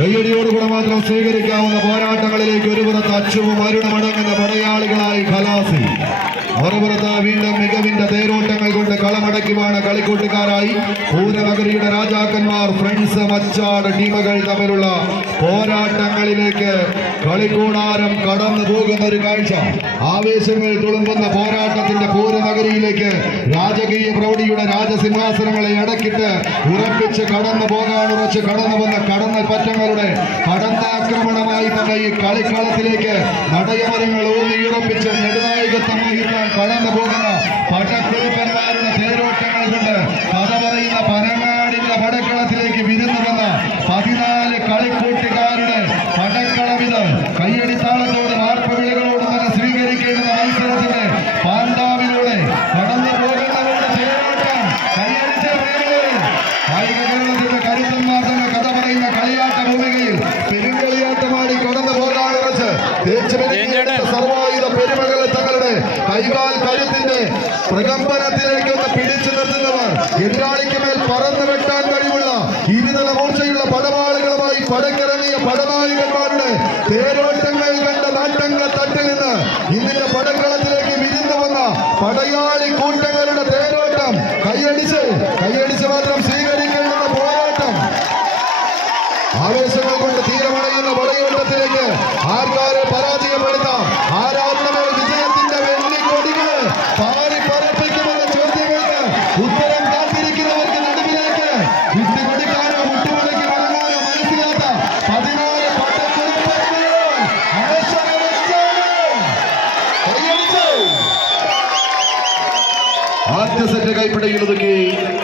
കയ്യടിയോടുകൂടെ മാത്രം സ്വീകരിക്കാവുന്ന പോരാട്ടങ്ങളിലേക്ക് ഒരു പുറത്ത് അച്ചുവും അരുണമടങ്ങുന്ന പടയാളികളായി ഖലാസി. മറുപുറത്ത് വീണ്ടും മികവിന്റെ തേരോട്ടങ്ങൾ കൊണ്ട് കളമടക്കുവാണ് കളിക്കൂട്ടുകാരായി പൂരനഗരിയുടെ രാജാക്കന്മാർ ഫ്രണ്ട്സ് മച്ചാട് ടീമുകൾ തമ്മിലുള്ള പോരാട്ടങ്ങളിലേക്ക് കളിക്കൂടാരം കടന്നു പോകുന്ന ഒരു കാഴ്ച. ആവേശങ്ങൾ തുളുമ്പുന്ന പോരാട്ടത്തിന്റെ പൂരനഗരിയിലേക്ക് രാജകീയ പ്രൗഢിയുടെ രാജസിംഹാസനങ്ങളെ അടക്കിട്ട് ഉറപ്പിച്ച് കടന്നു പോകാൻ ഉറച്ച് കടന്നു വന്ന കടന്ന പറ്റങ്ങളുടെ കടന്നാക്രമണമായി തന്നെ ഈ കളിക്കളത്തിലേക്ക് നടയമരങ്ങൾ ഊന്നിയുറപ്പിച്ച് നെടുനായകത്വം വഹിക്കാൻ കടന്നു പോകുന്ന കൈകാൽ കരുത്തിന്റെ പ്രകമ്പനത്തിലേക്ക് പിടിച്ചു നിർത്തുന്നവർ എതിരാളിക്ക് മേൽ പറന്നു വെട്ടാൻ കഴിവുള്ള ഇരുതല മൂർച്ചയുള്ള പടവാളികളുമായി പടക്കിറങ്ങിയ പടനായകന്മാരുടെ പേരോട്ടങ്ങൾ കണ്ട നാട്ടങ്ക തട്ടിൽ നിന്ന് ഇന്നിന്റെ പടക്കളത്തിലേക്ക് വിരിഞ്ഞു വന്ന പടയാളി കൂട്ടങ്ങളുടെ തേരോട്ടം. കൈയടിച്ച് കൈയടിച്ച് മാത്രം സ്വീകരിക്കേണ്ടുന്ന പോരാട്ടം. ആവേശങ്ങൾ ആദ്യ സെറ്റ് കൈപ്പിടയിൽ ഒതുക്കി.